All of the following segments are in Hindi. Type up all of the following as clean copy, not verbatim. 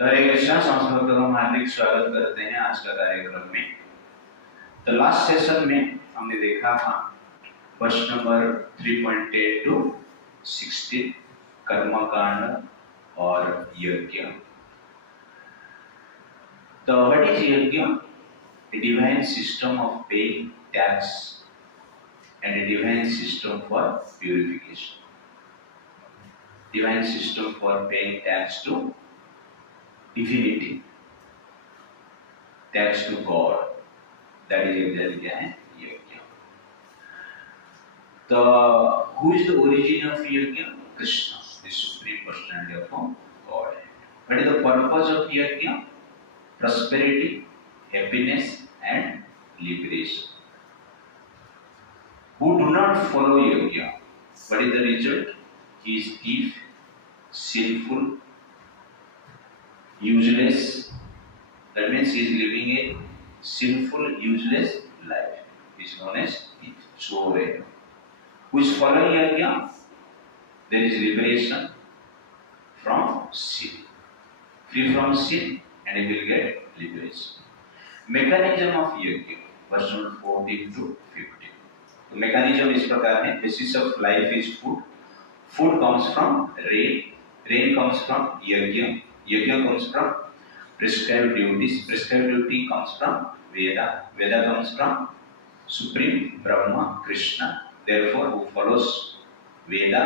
हरे कृष्णा। संस्कृत को हम हार्दिक स्वागत करते हैं आज का कार्यक्रम में। तो लास्ट सेशन में हमने देखा था वर्ष नंबर 3.8 टू 16 कर्मकांड और यज्ञ। तो व्हाट इज यज्ञ? A divine system of paying tax and a divine system for purification. Divine system for paying tax to divinity, tax to God. That is exactly क्या है यज्ञ। तो who is the origin of यज्ञ? Krishna, the supreme personality of God. What is the purpose of यज्ञ? Prosperity, happiness, and liberation. Who do not follow yajna, what is the result? He is thief, sinful, useless. That means he is living a sinful, useless life. He is known as thief. So, who is following yajna? There is liberation from sin. Free from sin, and he will get liberation. Mechanism of yajna, verse 14 to 15. तो मैकेनिज्म इस प्रकार है। Basis of life is food, food comes from rain, rain comes from yajna, yajna comes from prescribed duties, prescribed duty comes from Veda, Veda comes from supreme Brahma Krishna. Therefore who follows Veda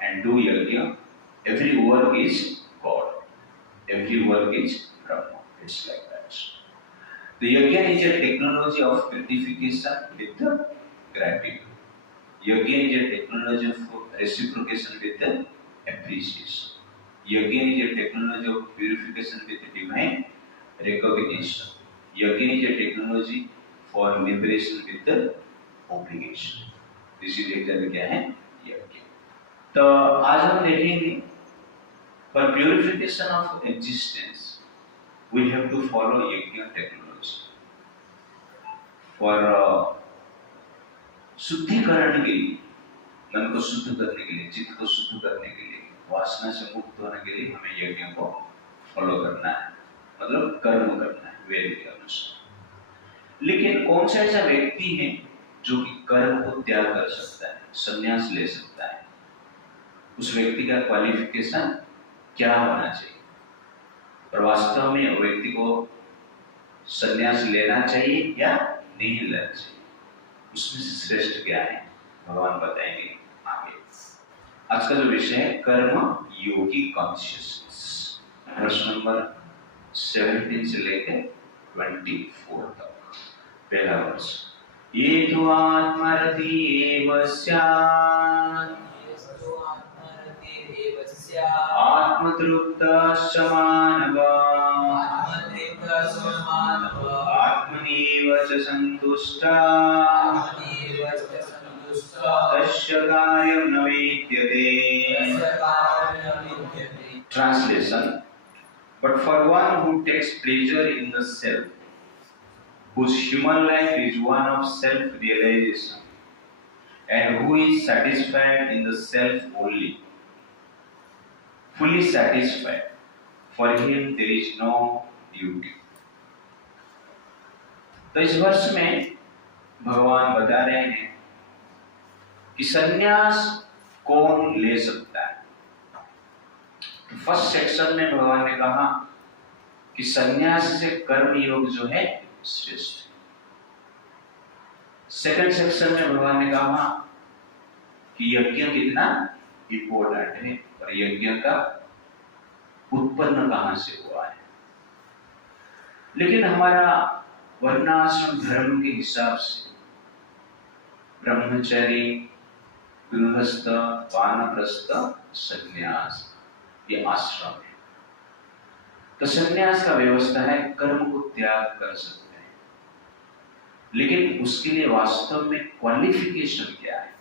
and do yajna, every work is God, every work is Brahma. It's like that. The yajna is a technology of gratification with the gratitude. Yajna is a technology of reciprocation with the appreciation. Yajna is a technology of purification with the divine recognition. Yajna is a technology for liberation with the obligation. This is exactly क्या है यज्ञ। तो आज हम देखेंगे for purification of existence we have to follow yajna technology. For शुद्धिकरण के लिए, मन को शुद्ध करने के लिए, चित्त को शुद्ध करने के लिए, वासना से मुक्त होने के लिए हमें यज्ञ को फॉलो करना है, मतलब कर्म करना है वेद के अनुसार। लेकिन कौन सा ऐसा व्यक्ति है जो कि कर्म को त्याग कर सकता है, संन्यास ले सकता है? उस व्यक्ति का क्वालिफिकेशन क्या होना चाहिए और वास्तव में वो व्यक्ति को संन्यास लेना चाहिए या नहीं लेना चाहिए, उसमें से श्रेष्ठ क्या है भगवान बताएंगे आगे। आज का जो विषय है कर्म योगी कॉन्शियसनेस, वर्ष नंबर 17 से लेकर 24 तक। पहला वर्ष, ये तो आत्मरति एव स्यात् आत्मतृप्तश्च मानवः आत्मनीव च सन्तुष्टः तस्य कार्यं न विद्यते। Translation: But for one who takes pleasure in the self, whose human life is one of self-realization, and who is satisfied in the self only, fully satisfied, for him there is no duty. तो इस वर्ष में भगवान बता रहे हैं कि संन्यास कौन ले सकता है। तो फर्स्ट सेक्शन में भगवान ने कहा कि संन्यास से कर्म योग जो है श्रेष्ठ। सेकंड सेक्शन में भगवान ने कहा कि यज्ञ कितना इंपॉर्टेंट है और यज्ञ का उत्पन्न कहां से हुआ है। लेकिन हमारा वर्णाश्रम धर्म के हिसाब से ब्रह्मचर्य, गृहस्थ, वानप्रस्थ, संन्यास, ये आश्रम है। तो संन्यास का व्यवस्था है कर्म को त्याग कर सकते हैं, लेकिन उसके लिए वास्तव में क्वालिफिकेशन क्या है?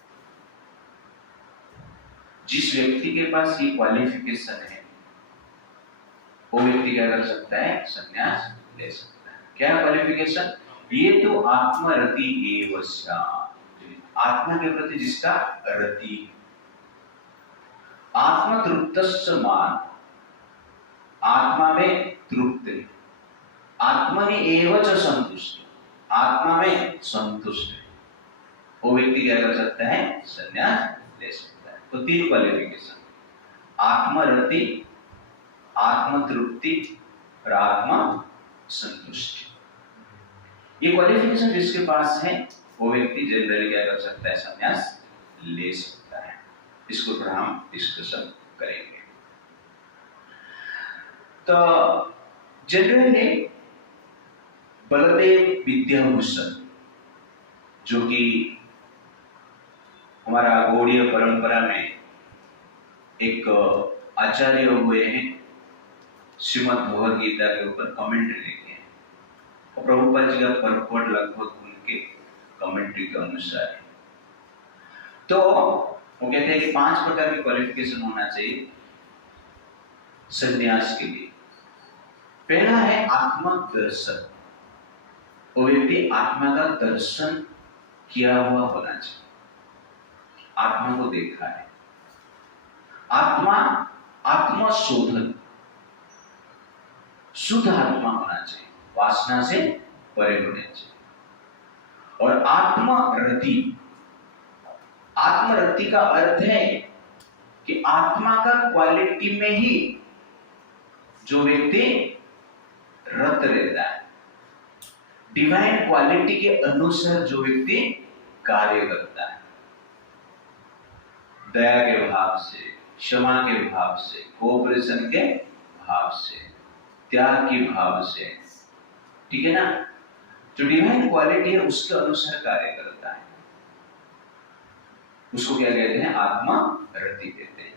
जिस व्यक्ति के पास ये क्वालिफिकेशन है वो व्यक्ति क्या कर सकता है? संन्यास ले सकता है। क्या क्वालिफिकेशन? ये तो आत्मरति एव स्यात्, आत्मा के प्रति जिसका रति, आत्मतृप्तश्च मान, आत्मा में तृप्त है, आत्मनि एव च संतुष्ट, आत्मा में संतुष्ट है, वो व्यक्ति क्या कर सकता है? संन्यास ले सकता है। तो 3 क्वालिफिकेशन, आत्मरति, आत्म तृप्ति और आत्मा संतुष्टि। ये क्वालिफिकेशन जिसके पास है वो व्यक्ति जनरली क्या कर सकता है? संन्यास ले सकता है। इसको थोड़ा हम डिस्कशन करेंगे। तो जनरली बलदेव विद्याभूषण जो कि हमारा गौड़ीय परंपरा में एक आचार्य हुए हैं, श्रीमद् भगवद गीता के ऊपर कमेंट्री लिखे हैं और प्रभुपाद जी का परपट लगभग उनके कमेंट्री के अनुसार है। तो वो कहते हैं कि 5 प्रकार की क्वालिफिकेशन होना चाहिए संन्यास के लिए। पहला है आत्म दर्शन, वो व्यक्ति आत्मा का दर्शन किया हुआ होना चाहिए, आत्मा को देखा है। आत्मा आत्म शोधन, शुद्ध आत्मा होना चाहिए, वासना से परे होना चाहिए। और आत्मरति, आत्मरति का अर्थ है कि आत्मा का क्वालिटी में ही जो व्यक्ति रत रहता है, डिवाइन क्वालिटी के अनुसार जो व्यक्ति कार्य करता है, दया के भाव से, क्षमा के भाव से, कोऑपरेशन के भाव से, त्याग के भाव से, ठीक है ना, जो डिवाइन क्वालिटी है उसके अनुसार कार्य करता है, उसको क्या कहते हैं? आत्मा रति कहते हैं।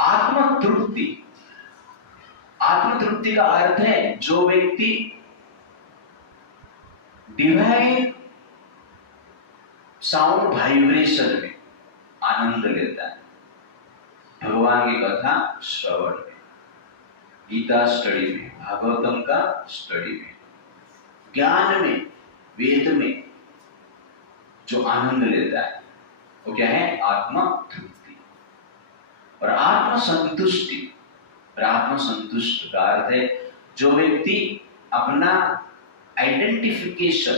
आत्म तृप्ति, आत्म तृप्ति का अर्थ है जो व्यक्ति डिवाइन साउंड वाइब्रेशन में आनंद लेता है, भगवान की कथा श्रवण में, गीता स्टडी में, भागवतम का स्टडी में, ज्ञान में, वेद में जो आनंद लेता है वो क्या है? आत्म तृप्ति। और आत्म संतुष्टि, और आत्म संतुष्ट का अर्थ है जो व्यक्ति अपना identification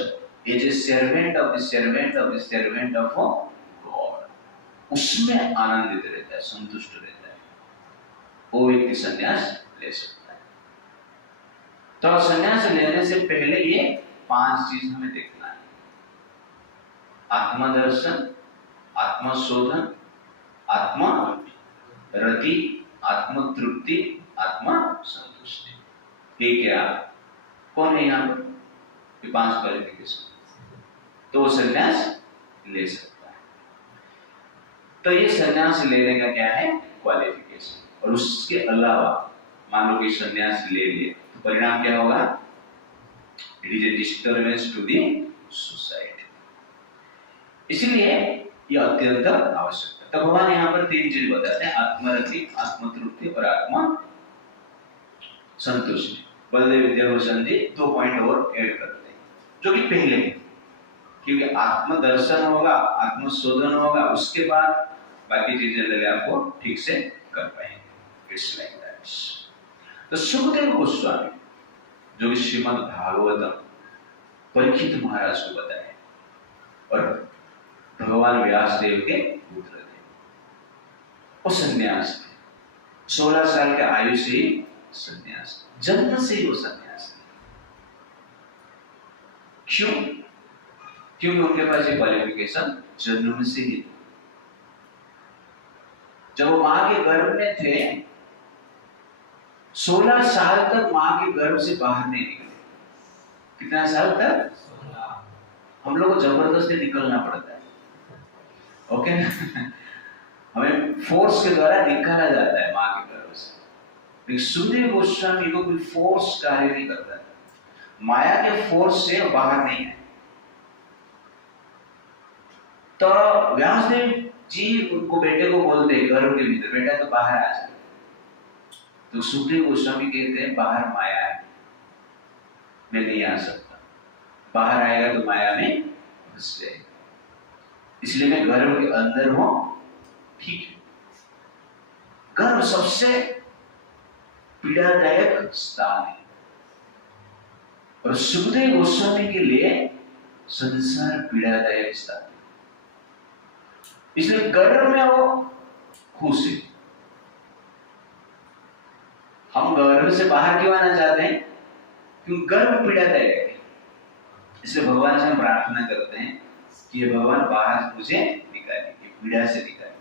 as a servant of the servant of the servant of God, उसमें आनंदित रहता है, संतुष्ट रहता है, वो व्यक्ति संन्यास ले सकता है। तो संन्यास लेने से पहले ये 5 चीज हमें देखना है: आत्मदर्शन, आत्मशोधन, आत्मा रति, आत्म तृप्ति, आत्मा संतुष्टि। ठीक है, आप कौन है यहाँ पर? 5 क्वालिफिकेशन, तो वो संन्यास ले सकता है। तो ये संन्यास लेने का क्या है? क्वालिफिकेशन। और उसके अलावा मान लो कि संन्यास ले लिए तो परिणाम क्या होगा? It is a disturbance to the society. इसलिए ये अत्यंत आवश्यक है। तो भगवान यहाँ पर 3 चीज बताते हैं: आत्मरति, आत्मतृप्ति और आत्मा संतुष्टि। बलदेव विद्याभूषण जी 2 पॉइंट और ऐड करते हैं जो कि पहले है, क्योंकि आत्मदर्शन होगा, आत्मशोधन होगा, उसके बाद बाकी चीजें लगे आपको ठीक से कर पाएंगे। It's like that. तो सुखदेव गोस्वामी जो कि श्रीमद् भागवतम परीक्षित महाराज को बताए और भगवान व्यासदेव के पुत्र थे, वो संन्यास थे। 16 साल के आयु से ही संन्यास, जन्म से ही वो संन्यास थे। क्यों? क्योंकि उनके पास ये क्वालिफिकेशन जन्म से ही था। जब वो मां के गर्भ में थे 16 साल तक मां के गर्भ से बाहर नहीं निकले। कितना साल तक? 16। हम लोग को जबरदस्ती निकलना पड़ता है, ओके ना? हमें फोर्स के द्वारा निकाला जाता है मां के गर्भ से। लेकिन सुखदेव गोस्वामी को कोई फोर्स कार्य नहीं करता है, माया के फोर्स से बाहर नहीं है। तो व्यासदेव जी उनको बेटे को बोलते हैं गर्भ के भीतर, बेटा तो बाहर आ जाए। तो सुखदेव गोस्वामी कहते हैं बाहर माया है, मैं नहीं आ सकता, बाहर आएगा तो माया में घुस जाएगा, इसलिए मैं गर्भ के अंदर हूं। ठीक है, गर्भ सबसे पीड़ादायक स्थान है। और सुखदेव गोस्वामी के लिए संसार पीड़ादायक स्थान है, इसलिए गर्भ में वो खुश है। हम गर्भ से बाहर क्यों आना चाहते हैं? क्योंकि गर्भ पीड़ादायक है। इसलिए भगवान से हम प्रार्थना करते हैं कि ये भगवान बाहर मुझे निकालिए, पीड़ा से निकालिए।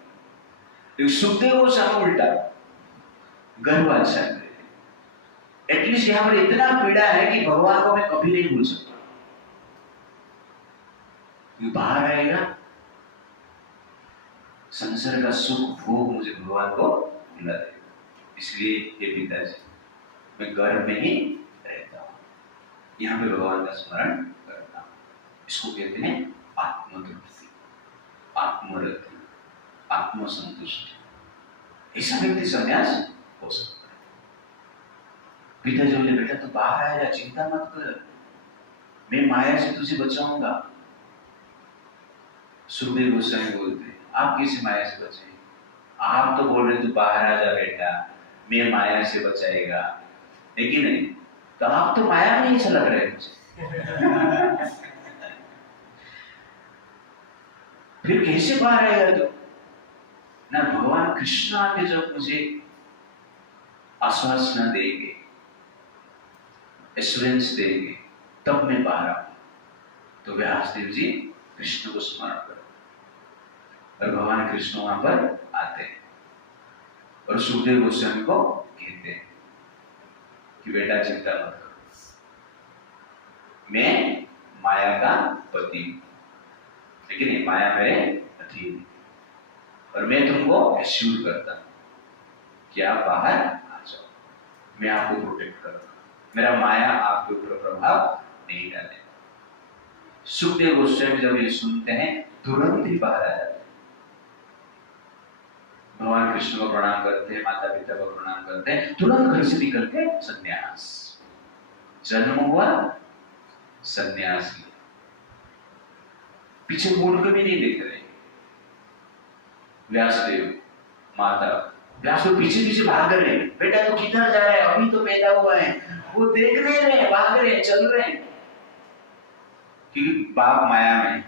लेकिन सुखदेव गोस्वामी उल्टा, गर्भ अच्छा है, एटलीस्ट यहां पर इतना पीड़ा है कि भगवान को मैं कभी नहीं भूल सकता। बाहर आएगा संसार का सुख भोग मुझे भगवान को भुला देगा। इसलिए हे पिताजी, मैं गर्भ में ही रहता हूं, यहां पे भगवान का स्मरण करता हूं। इसको कहते हैं आत्मतृप्ति, आत्मरति, आत्मसंतुष्टि। ऐसा व्यक्ति संन्यास हो सकता है। पिताजी बोले, बेटा तू बाहर आएगा, चिंता मत कर, मैं माया से तुझे बचाऊंगा। सुखदेव गोस्वामी बोलते, आप कैसे माया से बचेंगे? आप तो बोल रहे तू बाहर आ जा बेटा, मैं माया से बचाएगा, लेकिन नहीं, तो आप तो माया में ही से लग रहे मुझे। फिर कैसे बाहर आएगा तो? ना भगवान कृष्ण आके जब मुझे आश्वासन देंगे, एश्योरेंस देंगे, तब मैं बाहर आऊंगा। तो व्यासदेव जी कृष्ण को स्मरण करो, और भगवान कृष्ण वहां पर आते हैं और सुखदेव गोस्वामी को कहते हैं कि बेटा चिंता मत करो, मैं माया का पति हूं, लेकिन माया मेरे अधीन है, और मैं तुमको एश्योर करता हूं कि आप बाहर आ जाओ, मैं आपको प्रोटेक्ट करूंगा, मेरा माया आपके ऊपर प्रभाव नहीं डालेगा। सुखदेव गोस्वामी जब ये सुनते हैं तुरंत ही बाहर आ जाते हैं, भगवान कृष्ण को प्रणाम करते हैं, माता पिता को प्रणाम करते हैं, तुरंत घर से निकल के संन्यास। जन्म हुआ, संन्यास लिया, पीछे मुड़ के भी नहीं देख रहे। व्यासदेव माता, व्यासदेव पीछे पीछे भाग रहे हैं, बेटा तो किधर जा रहा है, अभी तो पैदा हुआ है। वो देख नहीं रहे, भाग रहे हैं, चल रहे हैं, क्योंकि बाप माया में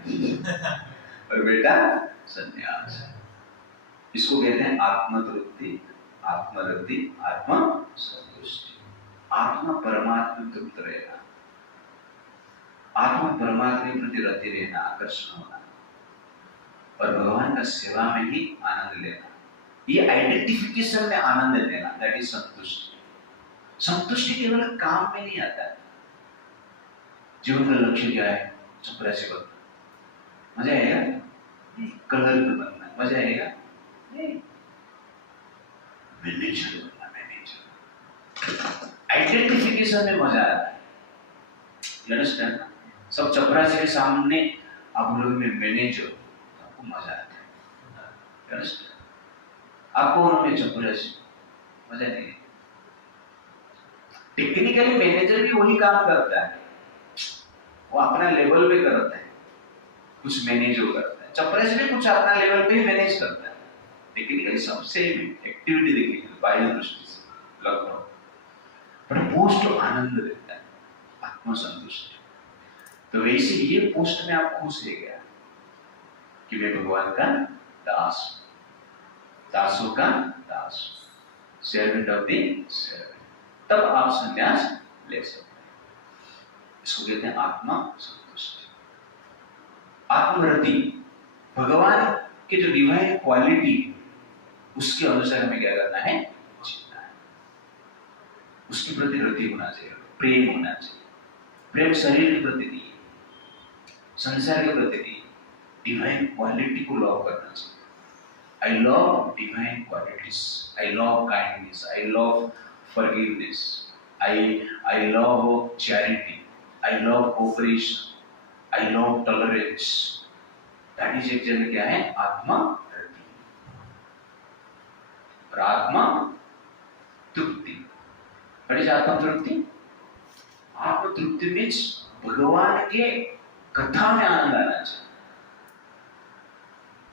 और बेटा संन्यास। इसको कहते हैं आत्मतृप्ति, आत्मरति, आत्मसंतुष्टि। आत्मा परमात्मा में तृप्त रहना, आत्मा परमात्मा के प्रति रति रहना, आकर्षण होना, और भगवान का सेवा में ही आनंद लेना, ये आइडेंटिफिकेशन में आनंद लेना, दैट इज संतुष्टि। संतुष्टि केवल काम में नहीं आता है। जीवन का लक्ष्य क्या है? चपरासी बनना, मजा आएगा? नहीं। कलर बनना, मजा आएगा? नहीं। मैनेजर बनना, मैनेजर। आइडेंटिफिकेशन में मजा आता है, यू अंडरस्टैंड? सब चपरासी के सामने आप लोग में मैनेजर, आपको मजा आता है, यू अंडरस्टैंड? आपको उन्होंने चपरासी, मजा नहीं। टेक्निकली मैनेजर भी वही काम करता है, वो अपना लेवल पे करता है, कुछ मैनेज करता है। चपरासी भी कुछ अपना लेवल पे ही मैनेज करता है, टेक्निकली सब सेम एक्टिविटी देखने के बाह्य दृष्टि से लगभग, पर पोस्ट आनंद देता है, आत्मसंतुष्टि। तो वैसे ये पोस्ट में आप खुश रह गया कि मैं भगवान का दास, दासों का दास, सर्वेंट ऑफ द सर्वेंट, तब आप संन्यास ले सकते हैं। इसको कहते हैं आत्मा संतुष्टि, आत्मरति। भगवान के जो डिवाइन क्वालिटी, उसके अनुसार हमें क्या करना है? जीना है। उसके प्रति रति होना चाहिए, प्रेम होना चाहिए। प्रेम शरीर के प्रति नहीं, संसार के प्रति नहीं, डिवाइन क्वालिटी को लव करना चाहिए। I love divine qualities. I love kindness. I love forgiveness. I love charity. I love cooperation. I love tolerance. That is actually क्या है? आत्मा रति और आत्मा तृप्ति। What is आत्मा तृप्ति? आत्मा तृप्ति means भगवान के कथा में आनंद आना चाहिए,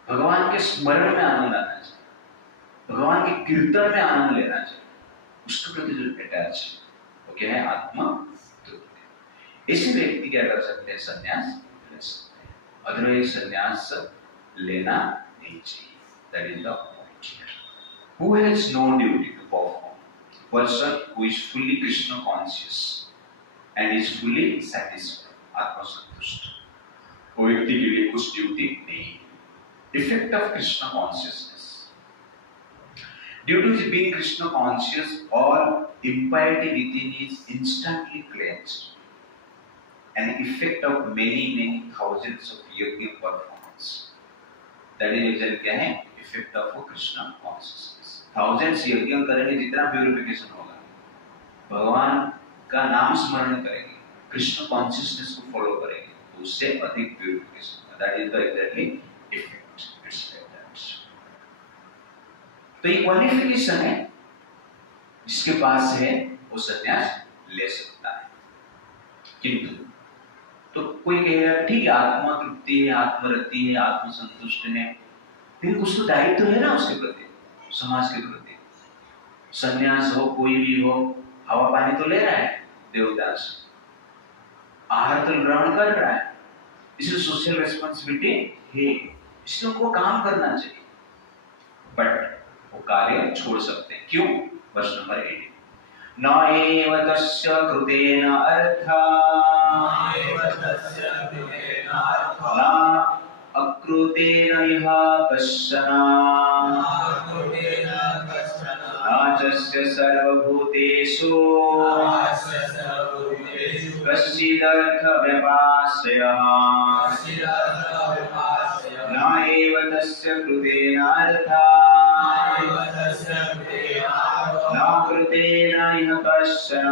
भगवान के स्मरण में आनंद आना चाहिए, भगवान के कीर्तन में आनंद लेना चाहिए, उसके प्रति जो अटैच है वो क्या है? आत्म तृप्ति। ऐसे व्यक्ति क्या कर सकते हैं? संन्यास ले सकते हैं, अदरवाइज संन्यास लेना नहीं चाहिए। That is the point here. Who has no duty to perform? Person who is fully Krishna conscious and is fully satisfied, आत्मसंतुष्ट, वो व्यक्ति के लिए कुछ ड्यूटी नहीं। Effect of Krishna consciousness. Due to his being Krishna conscious, all impiety within is instantly cleansed. An effect of many thousands of yajna performance. That is exactly क्या है? Effect of Krishna consciousness. Thousands यज्ञ करेंगे, जितना प्यूरिफिकेशन होगा, भगवान का नाम स्मरण करेंगे, कृष्ण कॉन्शियसनेस को फॉलो करेंगे, तो उससे अधिक purification. That is the exactly effect. It's like that. तो ये क्वालिफिकेशन है, जिसके पास है वो संन्यास ले सकता है। किंतु तो कोई कहेगा ठीक है, आत्मा तृप्ति है, आत्मरति है, आत्मसंतुष्ट है, लेकिन कुछ तो दायित्व है ना उसके प्रति, समाज के प्रति। संन्यास हो, कोई भी हो, हवा पानी तो ले रहा है देवदास, आहार तो ग्रहण कर रहा है, इसलिए सोशल रेस्पॉन्सिबिलिटी है, इसलिए उनको काम करना चाहिए, बट वो कार्य छोड़ सकते हैं। क्यों? वर्ष नंबर 8, न एव तस्य कृतेन अर्था न अकृतेन इह कश्चन न तस्य सर्वभूतेषु कश्चिदर्थ व्यपाश्रयः न एव तस्य कृतेन अर्था न कृतेन इह कश्चन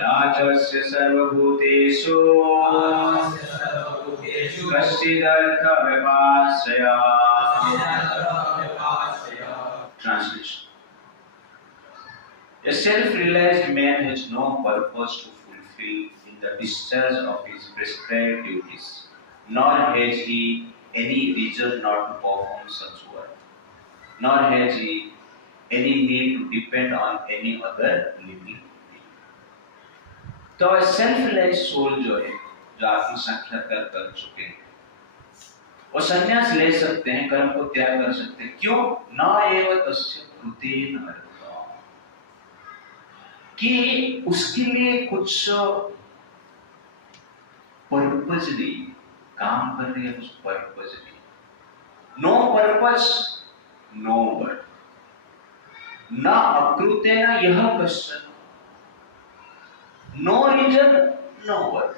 याचस्य सर्वभूतेषु कश्चिदर्थ व्यपाश्रयः। Translation. A self-realized man has no purpose to fulfill in the discharge of his prescribed duties, nor has he any reason not to perform such work, nor has he any need to depend on any other living being. तो सेल्फ-रिलाइज्ड सोल जो है, जो आत्म साक्षात्कार कर चुके हैं, वो संन्यास ले सकते हैं, कर्म को त्याग कर सकते हैं। क्यों? न एव तस्य कृतेन अर्थ, कि उसके लिए कुछ पर्पस नहीं, काम करने का कुछ पर्पस नहीं। नो पर्पस नो वर्क, न अकृतेन यह कश्चन, नो रीजन नो वर्क।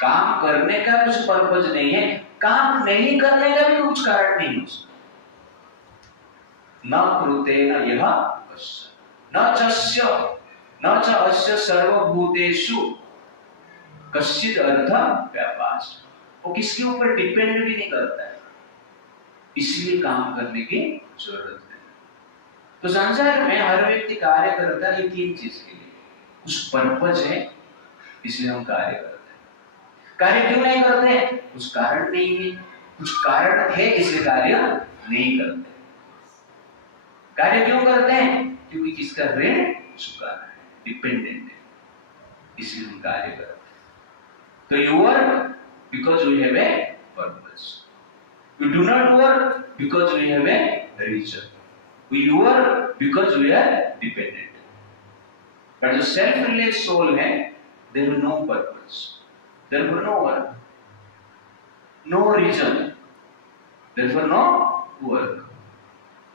काम करने का कुछ पर्पस नहीं है, काम नहीं करने का भी कुछ कारण नहीं है। न कृतेन यह कश्चन न च अस्य सर्वभूतेषु कश्चित् अर्थ व्यापाश्रयः, वो किसके ऊपर डिपेंड भी नहीं करता है, इसलिए काम करने की जरूरत नहीं। तो संसार में हर व्यक्ति कार्य करता है ये तीन चीज के लिए, कुछ पर्पस है इसलिए हम कार्य करते हैं। कार्य क्यों नहीं करते हैं? कुछ कारण नहीं है, कुछ कारण है इसलिए कार्य नहीं करते। कार्य क्यों करते हैं? क्योंकि किसका ऋण चुकाना है, डिपेंडेंट है, इसलिए हम कार्य करते हैं। तो you work because we have a purpose, you do not work because we have a reason, we work because we are dependent. But जो सेल्फ रिलाइज्ड सोल है, there is no purpose, therefore no work, no reason, therefore no work,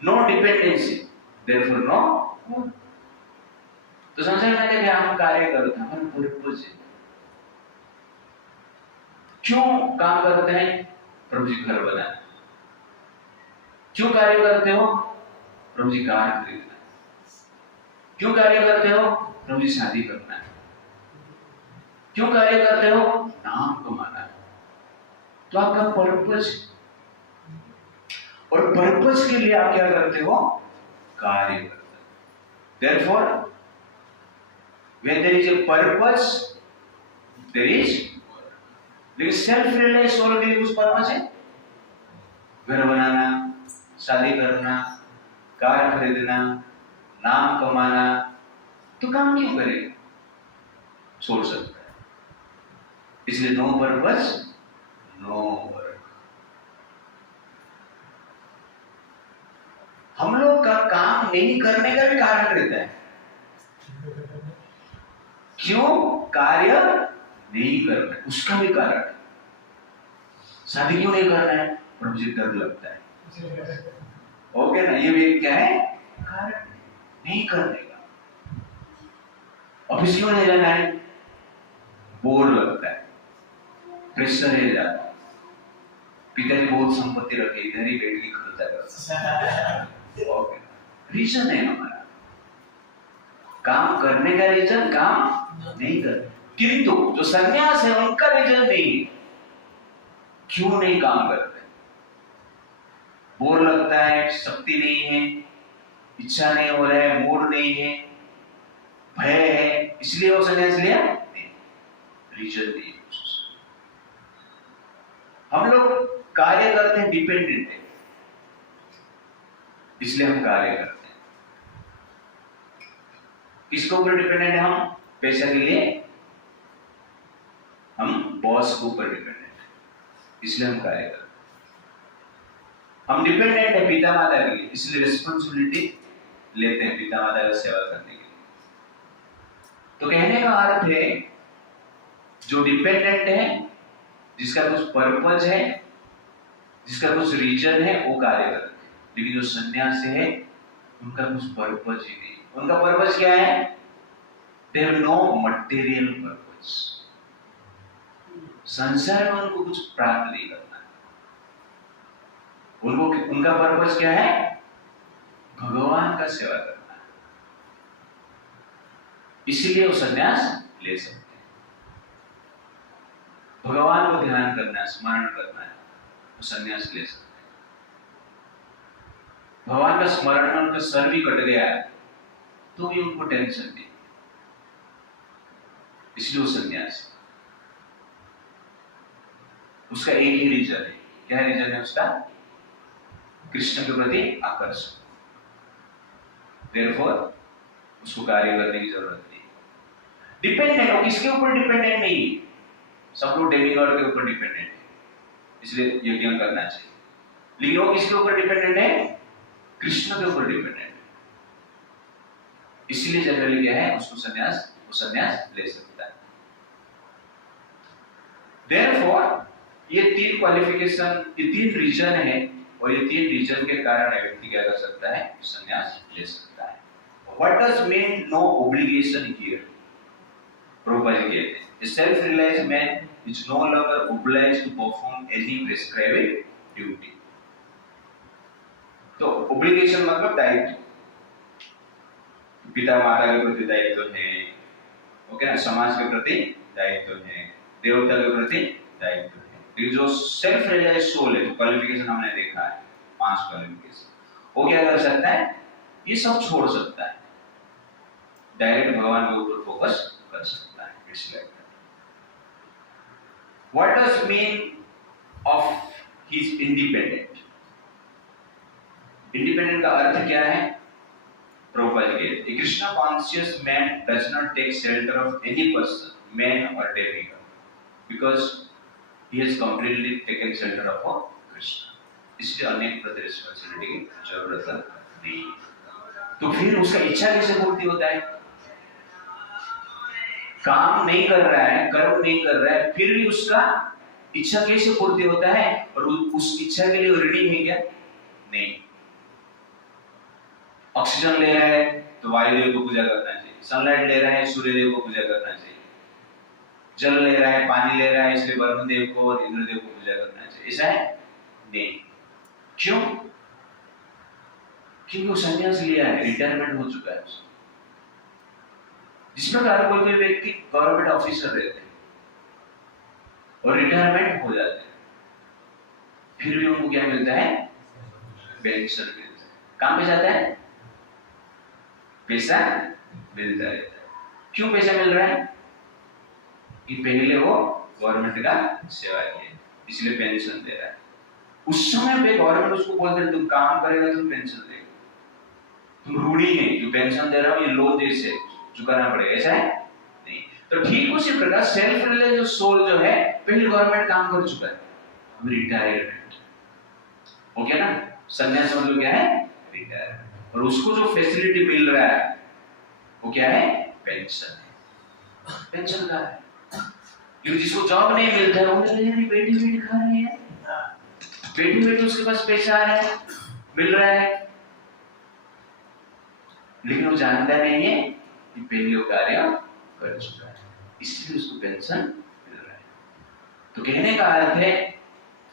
no dependency, therefore no work. तो संसार में देखिए हम कार्य करते हैं, हमारा पर्पस है। क्यों काम करते हैं? प्रभु जी घर बनाए। क्यों कार्य करते हो? प्रभु जी कार खरीदना। क्यों कार्य करते हो? प्रभु जी शादी करना है। क्यों कार्य करते हो? नाम कमाना है। तो आपका पर्पस, और पर्पस के लिए आप क्या करते हो? कार्य करते हो। Therefore, when there is a purpose, there is work. लेकिन सेल्फ रिलाइज्ड सोल के लिए कुछ पर्पस है? घर बनाना, शादी करना, कार खरीदना, नाम कमाना, तो काम क्यों करेगा? छोड़ सकता है। इसलिए नो पर्पस नो वर्क। हम लोग का काम नहीं करने का भी कारण रहता है। क्यों कार्य नहीं करना है, उसका भी कारण। शादी क्यों नहीं करना है? पर मुझे डर लगता है। ओके ना, ये भी क्या है? कारण नहीं करने का। ऑफिस क्यों नहीं जाना है? बोर लगता है, प्रेशर है ज्यादा। पिताजी बहुत संपत्ति रखे, इधर ही बैठ के खर्चा करता। ओके, रीजन है हमारा काम करने का रीजन, काम नहीं कर। किंतु जो सन्यास है उनका रीजन नहीं। क्यों नहीं काम करते? बोर लगता है, शक्ति नहीं है, इच्छा नहीं हो रहा है, मूड नहीं है, भय है, इसलिए वो सन्यास लिया नहीं। रीजन नहीं। हम लोग कार्य करते हैं, डिपेंडेंट है, इसलिए हम कार्य करते हैं। किसके ऊपर डिपेंडेंट है हम? पैसा के लिए हम बॉस के ऊपर डिपेंडेंट है, इसलिए हम कार्य करते हैं। हम डिपेंडेंट है पिता माता के लिए, इसलिए रिस्पॉन्सिबिलिटी लेते हैं पिता माता की सेवा करने के लिए। तो कहने का अर्थ है जो डिपेंडेंट है, जिसका कुछ पर्पज है, जिसका कुछ रीजन है, वो कार्य करते हैं। लेकिन जो सन्यासी है उनका कुछ पर्पज ही नहीं। उनका पर्पज क्या है? They have no material purpose. संसार में उनको कुछ प्राप्त नहीं करना। उनका पर्पज क्या है? भगवान का सेवा करना। इसीलिए वो सन्यास ले सकते हैं। भगवान को ध्यान करना है, स्मरण करना है, वो सन्यास ले सकते हैं। भगवान का स्मरण में उनका सर भी कट गया तो भी उनको टेंशन नहीं, इसलिए वो सन्यास। उसका एक ही रीजन है। क्या रीजन है उसका? कृष्ण के प्रति आकर्षण। देयरफॉर उसको कार्य करने की जरूरत नहीं। डिपेंडेंट हो, किसके ऊपर डिपेंडेंट नहीं? सब लोग डेमिगॉड के ऊपर डिपेंडेंट है, इसलिए यज्ञ करना चाहिए। लेकिन वो किसके ऊपर डिपेंडेंट है? कृष्ण के ऊपर डिपेंडेंट है, इसलिए जनरली क्या है, उसको वो सन्यास ले सकता है। देयरफॉर ये तीन क्वालिफिकेशन, ये तीन रीजन है, और ये तीन रीजन के कारण व्यक्ति क्या कर सकता है? सन्यास ले सकता है। What does mean no obligation here? Prabhupada कहते हैं a self-realized man is no longer obliged to perform any prescribed duty. तो obligation मतलब दायित्व, पिता माता के प्रति दायित्व है, ओके ना, समाज के प्रति दायित्व है, देवता के प्रति दायित्व है। तो जो सेल्फ रियलाइज सोल है, क्वालिफिकेशन हमने देखा है 5 क्वालिफिकेशन, वो क्या कर सकता है? ये सब छोड़ सकता है, डायरेक्ट भगवान के ऊपर फोकस कर सकता है। It's like What does mean of his independent? Independent का अर्थ क्या है? प्रभुपाद कहते हैं, a Krishna conscious man does not take shelter of any person, man or demigod, because he has completely taken shelter of Krishna. इसलिए अनेक प्रति रिस्पांसिबिलिटी की जरूरत नहीं। तो फिर उसका इच्छा कैसे पूर्ति होता है? काम नहीं कर रहा है, कर्म नहीं कर रहा है, फिर भी उसका इच्छा कैसे पूर्ति होता है? और उस इच्छा के लिए ऋणी है क्या? नहीं। ऑक्सीजन ले रहा है तो वायुदेव को पूजा करना चाहिए, सनलाइट ले रहा है सूर्यदेव को पूजा करना चाहिए, जल ले रहा है, पानी ले रहा है, इसलिए वरुण देव को और इंद्रदेव को पूजा करना चाहिए, ऐसा है? नहीं। क्यों? क्योंकि वो संन्यास लिया है, रिटायरमेंट हो चुका है। जिस प्रकार कोई व्यक्ति गवर्नमेंट ऑफिसर रहते हैं और रिटायरमेंट हो जाते हैं, फिर भी उनको क्या मिलता है? पेंशन मिलता है। काम पे जाता है, पैसा मिलता रहता है। क्यों पैसा मिल रहा है? कि पहले वो गवर्नमेंट का सेवा किया, इसलिए पेंशन दे रहा है। उस समय पे गवर्नमेंट उसको बोलते हैं तुम काम करेगा तुम पेंशन देगा, तुम रूढ़ी है, जो पेंशन दे रहा हूं ये लोन जैसे चुकाना पड़ेगा, ऐसा है नहीं। तो ठीक उसी प्रकार सेल्फ रिलायंस जो सोल जो है पहले गवर्नमेंट काम कर चुका है, अब रिटायरमेंट हो गया ना। संन्यास मतलब क्या है? रिटायरमेंट। और उसको जो फैसिलिटी मिल रहा है वो क्या है? पेंशन है। पेंशन का है, क्योंकि जिसको जॉब नहीं मिलता है वो बेटी बेटी खा रहे हैं, बेटी बेटी उसके पास पैसा आ रहा है, मिल रहा है, लेकिन वो जानता नहीं है कि पहले वो कार्य कर चुका है, इसलिए उसको पेंशन मिल रहा है। तो कहने का अर्थ है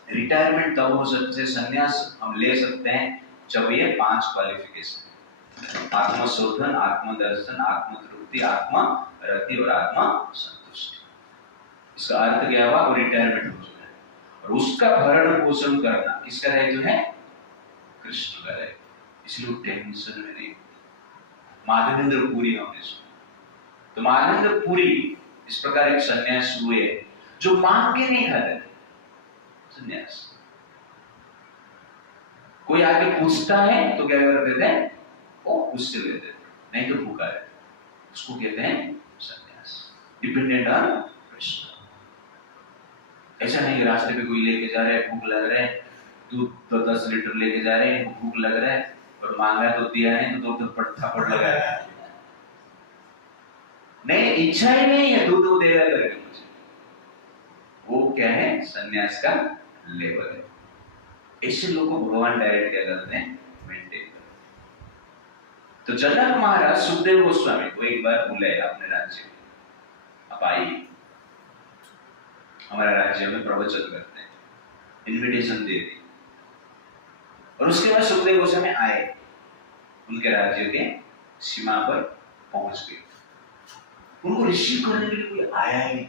रिटायरमेंट तब हो सकते है, संन्यास हम ले सकते हैं जब ये 5 क्वालिफिकेशन, आत्मशोधन, आत्मदर्शन, आत्मतृप्ति, आत्मरति और आत्म संतुष्टि। इसका अर्थ क्या हुआ? वो रिटायरमेंट हो चुका है और उसका भरण पोषण करना किसका दायित्व है? कृष्ण का दायित्व, इसलिए वो टेंशन में नहीं। माधवेंद्र पुरी हमने सुना, तो माधवेंद्र पुरी इस प्रकार एक सन्यास हुए जो मांग के नहीं खाते थे। सन्यास कोई आके पूछता है तो क्या कर देते हैं? वो उससे लेते थे, नहीं तो भूखा है, उसको कहते हैं सन्यास, डिपेंडेंट ऑन कृष्ण। ऐसा नहीं रास्ते पे कोई लेके जा रहा है, भूख लग रहा है, दूध तो 10 लीटर लेके जा रहे हैं, भूख लग रहा है और मांगा तो दिया है तो थप्पड़ लगा है, नहीं इच्छा ही नहीं है दूध देगा करके मुझे, वो क्या है? सन्यास का लेवल है। ऐसे लोगों को भगवान डायरेक्ट क्या करते हैं? मेंटेन करते। तो जनक महाराज सुखदेव गोस्वामी को एक बार बुलाए अपने राज्य में, आप आइए हमारे राज्य में प्रवचन करते हैं, इनविटेशन दे दी। और उसके बाद सुखदेव गोस्वामी आए, उनके राज्य के सीमा पर पहुंच गए, उनको रिसीव करने के लिए कोई आया ही नहीं।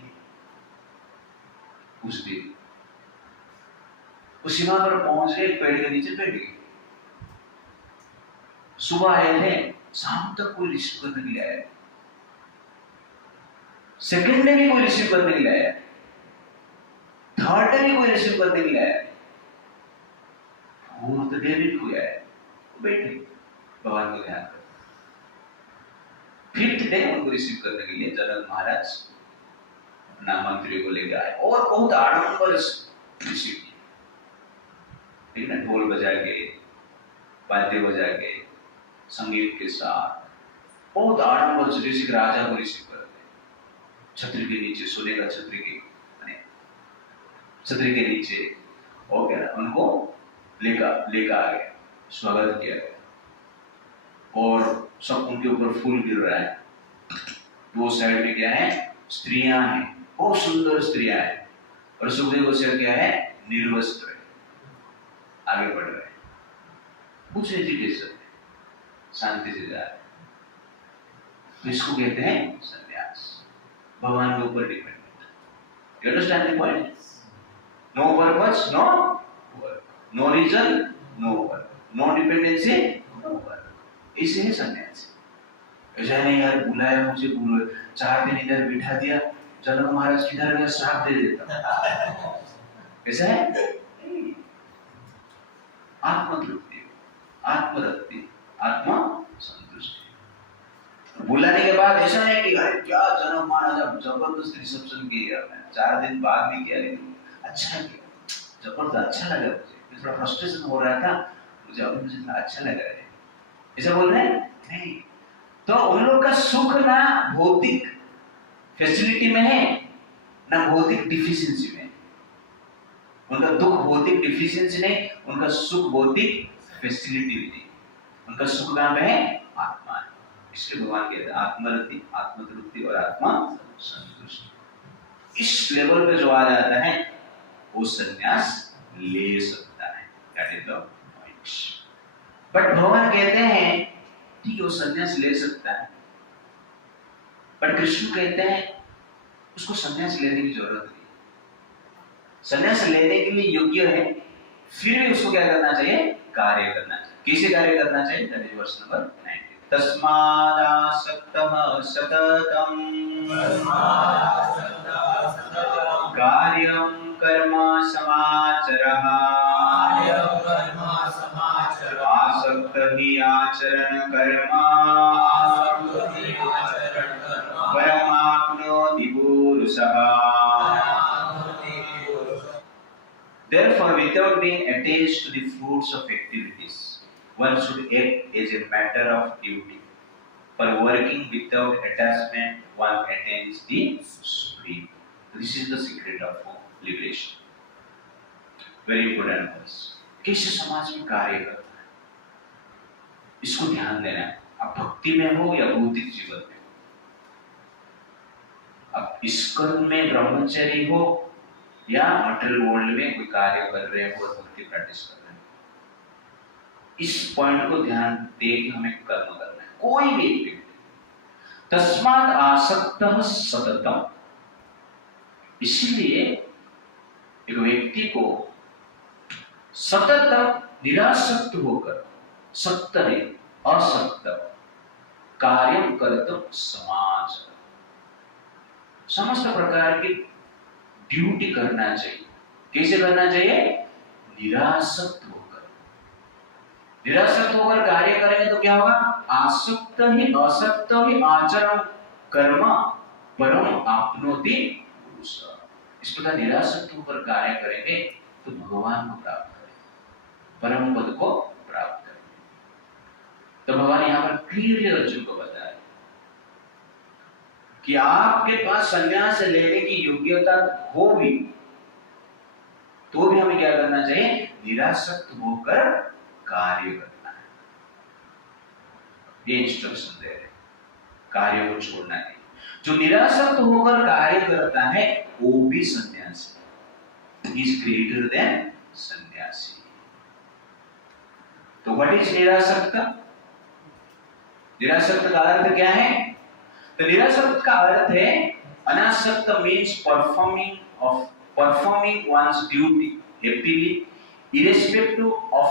उस दिन उस सीमा पर पहुंच गए, पेड़ के नीचे बैठ गए। सुबह आए थे, शाम तक कोई रिसीव करने के लिए आया, सेकंड डे भी कोई रिसीव करने के लिए आया, थर्ड डे भी कोई रिसीव करने के लिए आया, फोर्थ डे भी कोई आया, बैठे भगवान को ध्यान कर। फिफ्थ डे उनको रिसीव करने के लिए जनक महाराज अपना मंत्री को लेकर आए और बहुत आडंबर से रिसीव किया, ठीक है, ढोल बजा के, वाद्य बजा के, संगीत के साथ बहुत आडंबर से जैसे राजा को रिसीव करते, छतरी के नीचे, सोने का छतरी के नीचे हो गया, उनको लेकर आ गया, स्वागत किया गया और सब उनके ऊपर फूल गिर रहा है। दो साइड में क्या है? स्त्रियां हैं, बहुत सुंदर स्त्रियां हैं, और सुखदेव गोस्वामी क्या है? निर्वस्त्र है, आगे बढ़ रहे हैं, कुछ एजुकेशन है, शांति से जा रहे हैं। तो इसको कहते हैं संन्यास, भगवान के ऊपर dependent. You understand the point? No purpose no work, no reason no work, no dependency no work, इसे है संन्यास। ऐसा नहीं यार बुलाया मुझे, 4 दिन इधर बिठा दिया, जनक महाराज किधर गया, श्राप दे देता, ऐसा है? आत्मतृप्ति, आत्मरति, आत्मा संतुष्टि। बुलाने के बाद ऐसा नहीं कि अरे क्या जनक महाराज जबरदस्त रिसेप्शन किया, 4 दिन बाद भी किया, लेकिन अच्छा किया, जबरदस्त, अच्छा लगा मुझे, थोड़ा फ्रस्ट्रेशन हो रहा था, मुझे अच्छा लग रहा है, ऐसा बोल रहे हैं? नहीं। तो उन लोग का सुख ना भौतिक फैसिलिटी में है ना भौतिक डिफिशियंसी में, उनका दुख भौतिक डिफिशियंसी नहीं, उनका सुख भौतिक फैसिलिटी भी नहीं, उनका सुख नाम है आत्मा। इसलिए भगवान कहते हैं आत्मरति, आत्मतृप्ति और आत्मा संतुष्टि। इस लेवल पे जो आ जाता है वो संन्यास ले सकता है, that is the point. But भगवान कहते हैं ठीक है वो संन्यास ले सकता है, बट कृष्ण कहते हैं उसको संन्यास लेने की जरूरत नहीं, संन्यास लेने के लिए योग्य है, फिर भी उसको क्या करना चाहिए? कार्य करना चाहिए। कैसे कार्य करना चाहिए? That is verse number 19। तस्मादासक्तः सततं कार्यं कर्म समाचरः आसक्त हि आचरण कर्मा परमाप्नोति पुरुषः। Therefore, without being attached to the fruits of activities, one should act as a matter of duty. For working without attachment, one attains the supreme. This is the secret of liberation. Very important verse. कैसे समाज में कार्य करता है, इसको ध्यान देना है। अब भक्ति में हो या भौतिक जीवन में, अब इस्कॉन में ब्रह्मचर्य हो या मटेरियल वर्ल्ड में कोई कार्य कर रहे हैं और भक्ति प्रैक्टिस कर रहे हैं, इस पॉइंट को ध्यान दे के हमें कर्म करना है। कोई भी व्यक्ति तस्मात् आसक्तः सततम्, इसलिए एक व्यक्ति को सतत निरासक्त होकर, सक्त नहीं असक्त, कार्य कर्तुं समाज, समस्त प्रकार की ड्यूटी करना चाहिए। कैसे करना चाहिए? निरासक्त होकर। निरासक्त होकर कार्य करेंगे तो क्या होगा? आसक्त ही असक्त ही आचरण कर्म परम आपनोति पुरुष। इस प्रकार निरासक्त होकर कार्य करेंगे तो भगवान को प्राप्त करेंगे, परम पद को प्राप्त करेंगे। तो भगवान यहाँ पर क्लियरली अर्जुन को बताया कि आपके पास संन्यास लेने की योग्यता हो भी तो भी हमें क्या करना चाहिए? निरासक्त होकर कार्य करना है। ये इंस्ट्रक्शन दे रहे, कार्य को छोड़ना नहीं। जो निरासक्त होकर कार्य करता है वो भी सन्यासी, ही इज ग्रेटर देन सन्यासी। तो व्हाट इज निरासक्त? निरासक्त का अर्थ क्या है? तो निरासक्त का अर्थ है, अनासक्त means performing one's duty happily irrespective of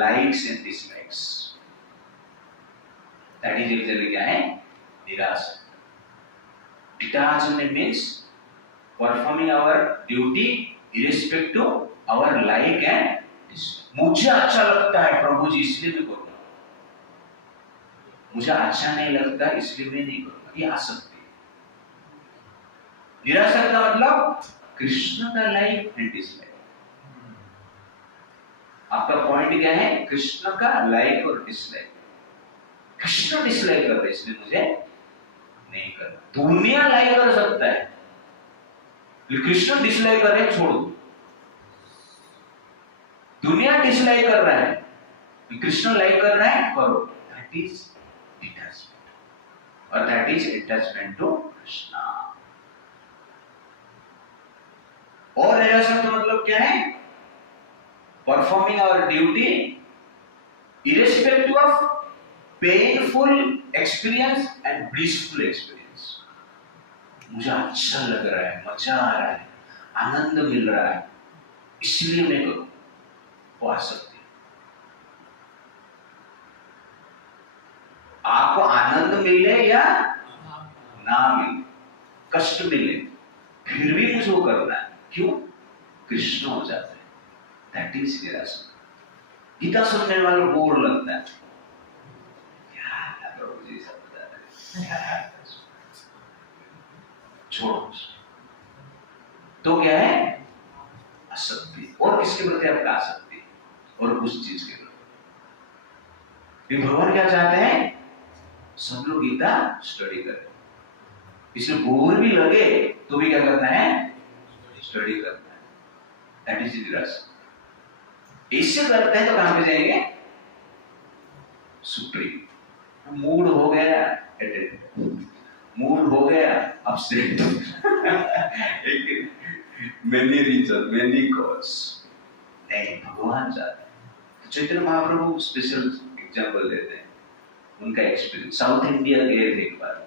likes and dislikes. That is exactly क्या है? निरासक्त। Detachment means performing our duty irrespective our like and dislike. मुझे अच्छा लगता है प्रभु जी इसलिए मैं करूँगा, मुझे अच्छा नहीं लगता इसलिए मैं नहीं करूँगा, ये आसक्ति। निरासक्त का मतलब कृष्ण का लाइक एंड डिसलाइक। आपका पॉइंट क्या है? कृष्ण का लाइक और डिसलाइक। कृष्ण डिसलाइक कर रहे इसलिए मुझे नहीं करना। दुनिया लाइक कर सकता है, कृष्ण डिसलाइक कर रहे छोड़ दो। दुनिया डिसलाइक कर रहा है, कृष्ण लाइक कर रहा है, करो। दैट इज डिटैचमेंट, और that is attachment to Krishna. और निरासक्त मतलब क्या है? Performing our duty irrespective of painful experience and blissful experience. मुझे अच्छा लग रहा है, मजा आ रहा है, आनंद मिल रहा है, इसलिए मैं करूं, वो आसक्ति। आपको आनंद मिले या ना मिले, कष्ट मिले, फिर भी मुझे वो करना है। क्यों? कृष्ण हो जाता है। That is निरासक्त। गीता सुनने वालों को बोर लगता है, क्या प्रभु जी सब बता रहे हैं, छोड़ो। तो क्या है? आसक्ति। और किसके प्रति आपका आसक्ति? और उस चीज के प्रति। भगवान क्या चाहते हैं? सब लोग गीता स्टडी करें, इसमें बोर भी लगे तो भी क्या करना है? स्टडी करना है। दैट इज निरासक्त। इससे करते हैं तो कहां पे जाएंगे? सुप्रीम। मूड हो गया एटेंड, मूड हो गया upset, many reason many cause. नहीं, भगवान चाहते हैं। चैतन्य महाप्रभु स्पेशल एग्जांपल देते हैं, उनका एक्सपीरियंस। साउथ इंडिया गए थे एक बार,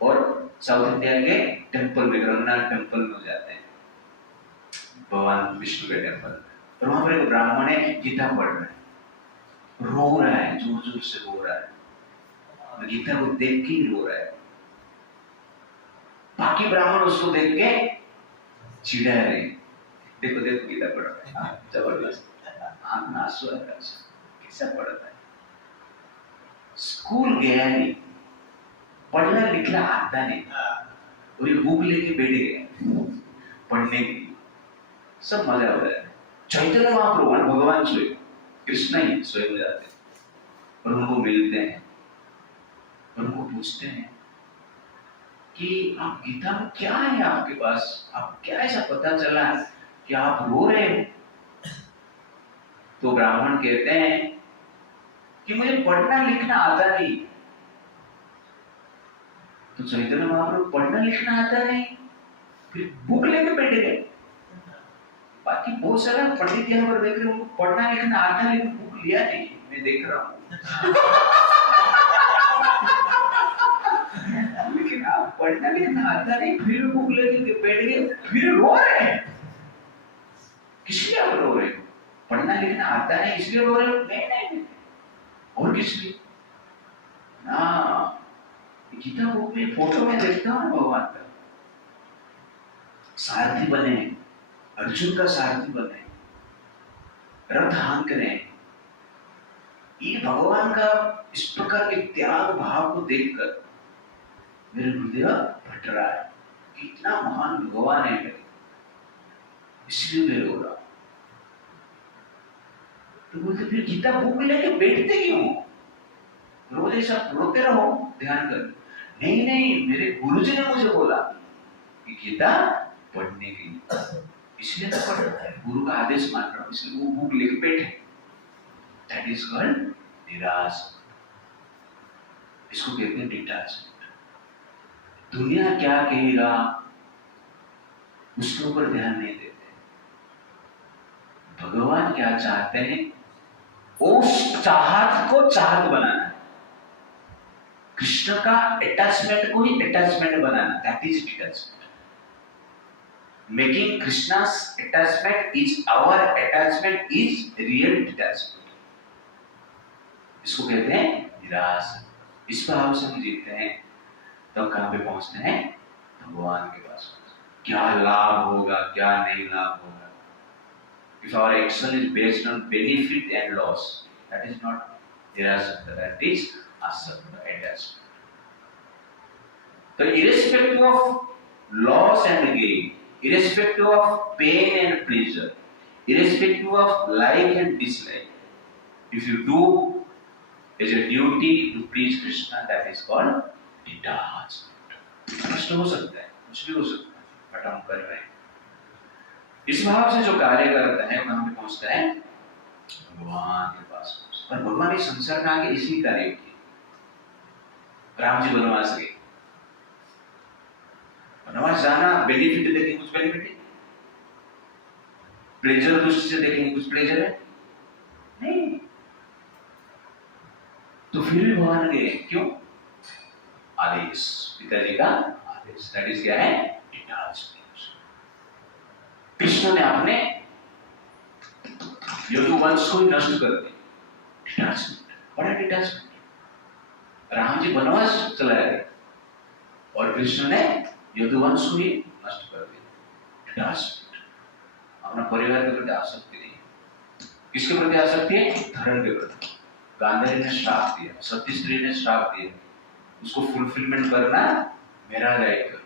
और साउथ इंडिया के टेंपल में, रघुनाथ टेंपल में जाते हैं, भगवान विष्णु के टेंपल, और वहां पर एक ब्राह्मण है, गीता पढ़ रहा है, रो रहा है, जोर जोर से रो रहा है, गीता को देख के ही रो रहा है। बाकी ब्राह्मण उसको देख के चिढ़ा रहे, देखो देखो गीता पढ़ रहा है, जबरदस्त, आंख में आंसू आ रहा है, कैसा पढ़ता है। स्कूल गया नहीं, पढ़ना लिखना आता नहीं, वही बुक लेके बैठ गया पढ़ने के लिए, सब मजा हो रहा है। चैतन्य महाप्रभु भगवान स्वयं कृष्ण ही स्वयं जाते हैं और उनको मिलते हैं और उनको पूछते हैं कि आप गीता में क्या है आपके पास, आप क्या ऐसा पता चला कि आप रो रहे हो? तो ब्राह्मण कहते हैं कि मुझे पढ़ना लिखना आता नहीं। तो चैतन्य महाप्रभु पढ़ना लिखना आता नहीं, फिर बुक लेके बैठ गए। बाकी बहुत सारा पंडित यहाँ पर देख रहे हैं, उनको पढ़ना लिखना आता है लेकिन बुक लिया नहीं, मैं देख रहा हूँ। लेकिन आप पढ़ना लिखना आता नहीं, फिर बुक लेके बैठ गए, फिर रो रहे हैं। किस लिए आप रो रहे हो? पढ़ना लिखना आता है इसलिए रो रहे हो? नहीं, और किस लिए ना? गीता बुक में फोटो में देखता हूँ भगवान का सारथी बने, अर्जुन का सारथी बने, रथ हाँक रहे। ये भगवान का इस प्रकार के त्याग भाव को देखकर मेरे हृदय फट रहा है कि इतना महान भगवान है मेरे, इसलिए मैं रो रहा। तो बोलते फिर गीता बुक लेके बैठते क्यों? रोज ऐसा रोते रहो ध्यान कर। नहीं, मेरे गुरुजी ने मुझे बोला कि गीता पढ़ने के लिए, इसलिए तो पढ़ रहा है, गुरु का आदेश मान रहा हूं, इसलिए वो बुक लेके बैठे। दैट इज कॉल्ड निराश। इसको कहते हैं डिटैचमेंट। दुनिया क्या कहेगा उसके ऊपर ध्यान नहीं देते। भगवान क्या चाहते हैं, उस चाहत को चाहत बनाना, कृष्ण का अटैचमेंट को ही अटैचमेंट बनाना, that is detachment. Making Krishna's attachment is our attachment is real detachment. इसको कहते हैं निराश। इस भाव से हम जीते हैं तो कहां पे पहुंचते हैं? भगवान के पास। क्या लाभ होगा, क्या नहीं लाभ होगा? If our action is based on benefit and loss, that is not nirasakta, that is asakta, attachment. So irrespective of loss and gain, irrespective of pain and pleasure, irrespective of like and dislike, if you do as a duty to please Krishna, that is called detachment. कष्ट हो सकता है, कुछ भी हो सकता है, बट हम कर रहे हैं। इस भाव से जो कार्य करता है वहां पे पहुंचता है भगवान के पास। पर भगवान इस संसार में आके इसी कार्य किए। राम जी वनवास गए, वनवास जाना बेनिफिट देखेंगे कुछ बेनिफिट है, प्लेजर दृष्टि से देखेंगे कुछ प्लेजर है नहीं, तो फिर भी भगवान गए। क्यों? आदेश, पिताजी का आदेश। दैट इज क्या है? डिटैचमेंट। कृष्ण ने अपने यदुवंश को नष्ट कर दिया। डिटैचमेंट, बड़ा डिटैचमेंट। राम जी वनवास चलाए गए और कृष्ण ने यदुवंश को ही नष्ट कर दिया। डिटैचमेंट। अपना परिवार के प्रति आसक्ति नहीं। किसके प्रति आसक्ति है? धर्म के प्रति। गांधारी ने श्राप दिया, सती स्त्री ने श्राप दिया, उसको फुलफिलमेंट करना मेरा दायित्व।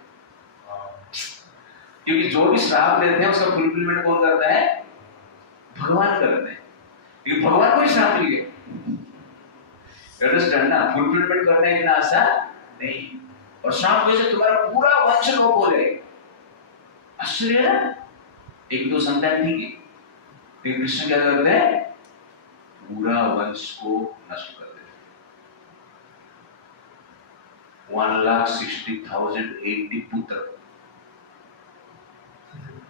क्योंकि जो भी श्राप देते हैं उसका फुलफिलमेंट कौन करता है? भगवान करते हैं। क्योंकि भगवान को ही श्राप मिल गया। अंडरस्टैंड ना? फुलफिलमेंट करना इतना आसान नहीं। और श्राप वजह से तुम्हारा पूरा वंश लोप हो जाएगा। आश्चर्य है? एक दो संतान ठीक है, लेकिन कृष्ण क्या करते हैं? पूरा वंश को नष्ट कर देते। 1,60,080 पुत्र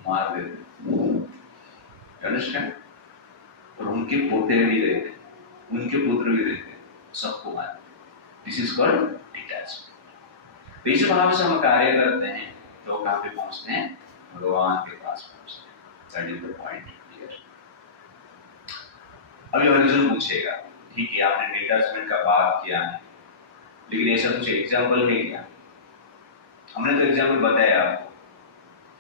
मार देते। अंडरस्टैंड? और उनके पोते भी रहते, उनके पुत्र भी रहते, सबको मार देते। This is called detachment. इस भाव से हम कार्य करते हैं तो कहां पे पहुंचते हैं? भगवान के पास पहुंचते हैं। That is the point here. अभी अर्जुन पूछेगा, ठीक है आपने डिटैचमेंट का बात किया है, लेकिन ऐसा कुछ एग्जाम्पल है क्या? हमने तो एग्जाम्पल बताया आपको,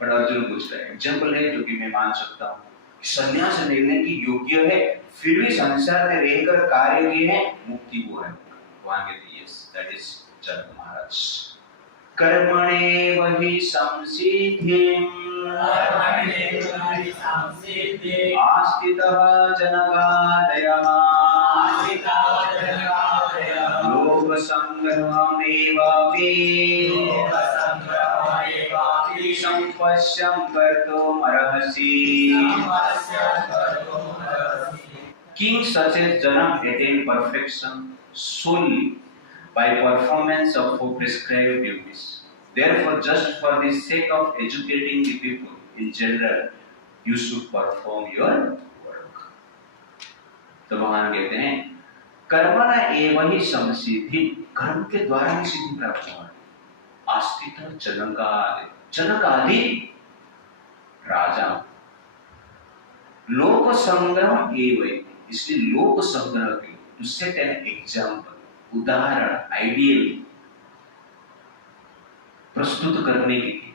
पर अर्जुन पूछ रहा है एग्जाम्पल है जो कि मैं मान सकता हूँ संन्यास लेने की योग्य है, फिर भी संसार में रहकर कार्य किए हैं, मुक्ति वो है। भगवान कहते यस दैट इज जनक महाराज। कर्मणे वही संसिद्धिं आस्थितः जनकादयः लोकसंग्रहमेवापि संपश्यं कर्तुमर्हसि। King such as Janak attained perfection solely by performance of prescribed duties. Therefore, just for the sake of educating the people in general, you should perform your work. तो भगवान कहते हैं कर्मणा एव ही संसिद्धि, कर्म के द्वारा ही सिद्धि प्राप्त हुआ। आस्थित जनक आदि राजा लोक संग्रह एवं, इसलिए लोक संग्रह के टू सेट एन एग्जाम्पल, उदाहरण, आइडियल प्रस्तुत करने के लिए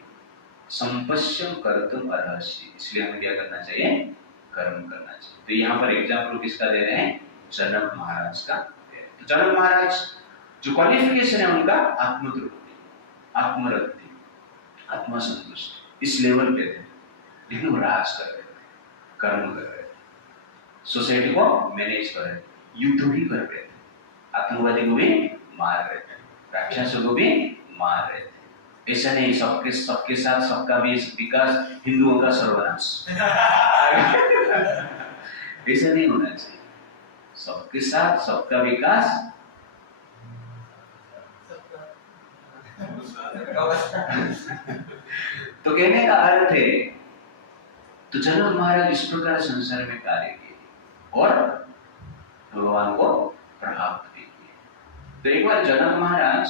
संपश्यम कर्तुम अर्हसि, इसलिए हमें क्या करना चाहिए, कर्म करना चाहिए। तो यहाँ पर एग्जाम्पल किसका दे रहे हैं, जनक महाराज का। तो जनक महाराज जो क्वालिफिकेशन है उनका आत्मतृप्ति, आत्मरति, आत्मा संतुष्टि, इस लेवल पे थे, लेकिन वो राज कर रहे थे, कर्म कर रहे थे, सोसाइटी को मैनेज कर रहे थे, युद्ध भी कर रहे थे, आतंकवादी को भी मार रहे थे, राक्षसों को भी मार रहे थे। ऐसा नहीं सबके साथ सबका भी विकास, हिंदुओं का सर्वनाश, ऐसा नहीं होना चाहिए। सबके साथ सबका विकास, तो कहने का अर्थ है, तो जनक महाराज इस प्रकार संसार में कार्य किए और भगवान को प्राप्त भी किए। तो एक बार जनक महाराज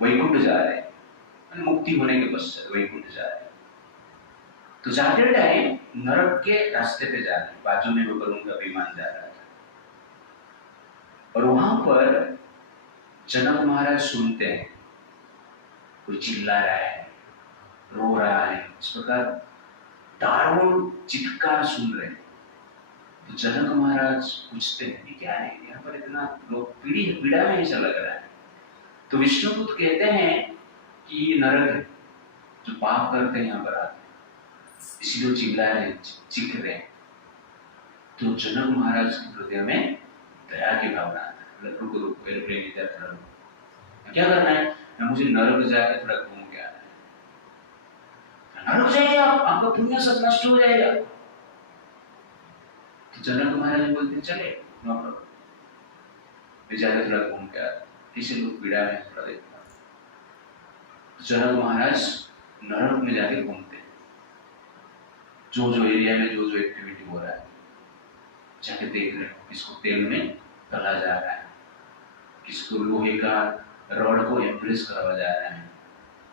वैकुंठ जा रहे हैं, मुक्ति होने के पश्चात वैकुंठ जा रहे हैं। तो जाते टाइम नरक के रास्ते पे जा रहे हैं, बाजू में होकर उनका विमान जा रहा था, और वहां पर जनक महाराज सुनते हैं कोई चिल्ला रहा है, रो रहा है, इस प्रकार दारुण चित्कार सुन रहे हैं। तो जनक महाराज पूछते हैं कि क्या है, यहाँ पर इतना लोग पीड़ा में ऐसा लग रहा है। तो विष्णुदूत कहते हैं कि ये नरक है, जो पाप करते हैं यहाँ पर आते हैं, इसलिए चिल्ला रहे, चीख रहे हैं। तो जनक महाराज के हृदय में दया की भावना आता है, रुको एरोप्लेन इधर खड़ा हो, क्या करना है, मुझे नरक जाकर थोड़ा घूम के आना है। नरक जाइए आप, आपका पुण्य सब नष्ट हो जाएगा। तो जनक महाराज बोलते चले, नो प्रॉब्लम, जाकर थोड़ा घूम के आते, किसी लोग पीड़ा में थोड़ा देखता। तो जनक महाराज नरक में जाके घूमते, जो एरिया में जो एक्टिविटी हो रहा है जाके देख रहे हो, किसको तेल में तला जा रहा है, किसको लोहे का रॉड को एम्प्रेस करवा जा रहा है,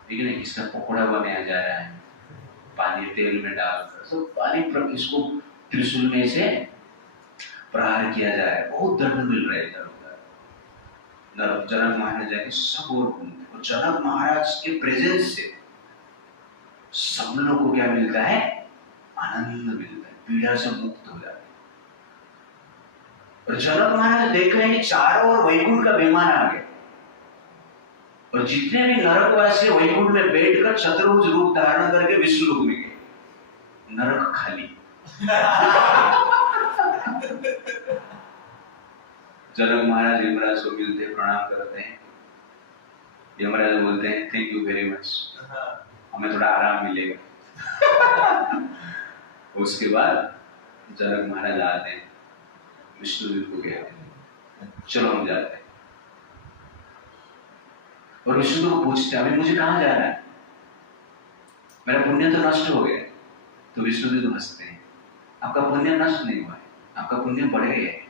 ठीक है ना, किसका पकौड़ा बनाया जा रहा है, पानी तेल में डालकर सब पानी पर इसको त्रिशूल में से प्रहार किया जा रहा है, बहुत दर्द मिल रहा है इधर उधर। जनक महाराज जाके सब और घूमते, और जनक महाराज के प्रेजेंस से सब लोगों को क्या मिलता है, आनंद मिलता है, पीड़ा से मुक्त हो जाते हैं। और जनक महाराज देख रहे हैं कि चारों ओर वैकुंठ का विमान आ गया, और जितने भी नरकवासी वैकुंठ में बैठकर चतुर्भुज रूप धारण करके विष्णुलोक में गए, नरक खाली। जनक महाराज यमराज को मिलते, प्रणाम करते हैं। यमराज बोलते हैं थैंक यू वेरी मच, हमें थोड़ा आराम मिलेगा। उसके बाद जनक महाराज आते हैं, विष्णुदेव को कहते हैं चलो हम जाते हैं, और विष्णु को पूछते हैं अभी मुझे कहाँ जाना है, मेरा पुण्य तो नष्ट हो गया। तो विष्णुदेव हंसते हैं, आपका पुण्य नष्ट नहीं हुआ है, आपका पुण्य बढ़ गया है।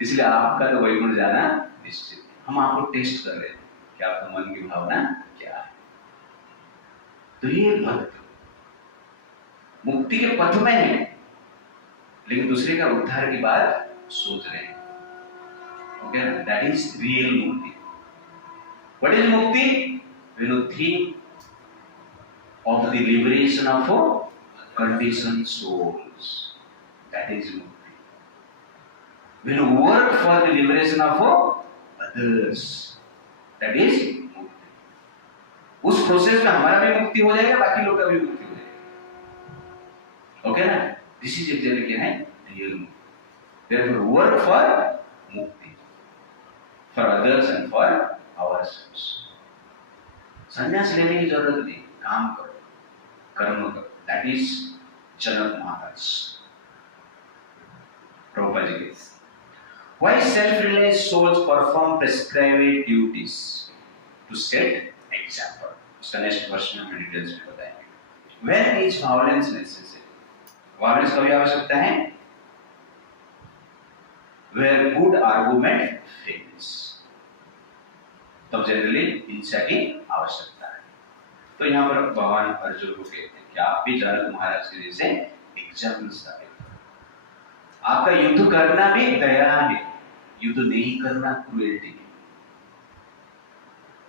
इसलिए आपका तो वैकुंठ जाना निश्चित है। हम आपको टेस्ट कर रहे हैं कि आपका मन की भावना क्या है। तो ये भक्त मुक्ति के पथ में है, लेकिन दूसरे का उद्धार की बात सोच रहे हैं। ओके, दैट इज रियल मुक्ति। व्हाट इज मुक्ति? when you think of the liberation of conditioned souls, that is mukti. When you work for the liberation of others, that is मुक्ति. उस प्रोसेस में हमारा भी मुक्ति हो जाएगा, बाकी लोग का भी मुक्ति हो जाएगा. ओके ना? दिस इज एक्चुअली क्या है? रियल मुक्ति. Therefore, work for mukti, for others and for ourselves. संन्यास लेने की जरूरत नहीं, काम करो, कर्म करो. That is Janak Maharaj. Prabhupad ji. Why self-realized souls perform prescribed duties to set example? उसका नेक्स्ट क्वेश्चन में डिटेल्स में बताएंगे. When is violence necessary? Violence कभी आवश्यकता है? Where good argument fails, तब जनरली हिंसा की आवश्यकता है. तो यहाँ पर भगवान अर्जुन को कहते हैं कि आप भी जनक महाराज के जैसे एग्जाम्पल स्थापित करो. आपका युद्ध करना भी दया है, युद्ध नहीं करना cruelty.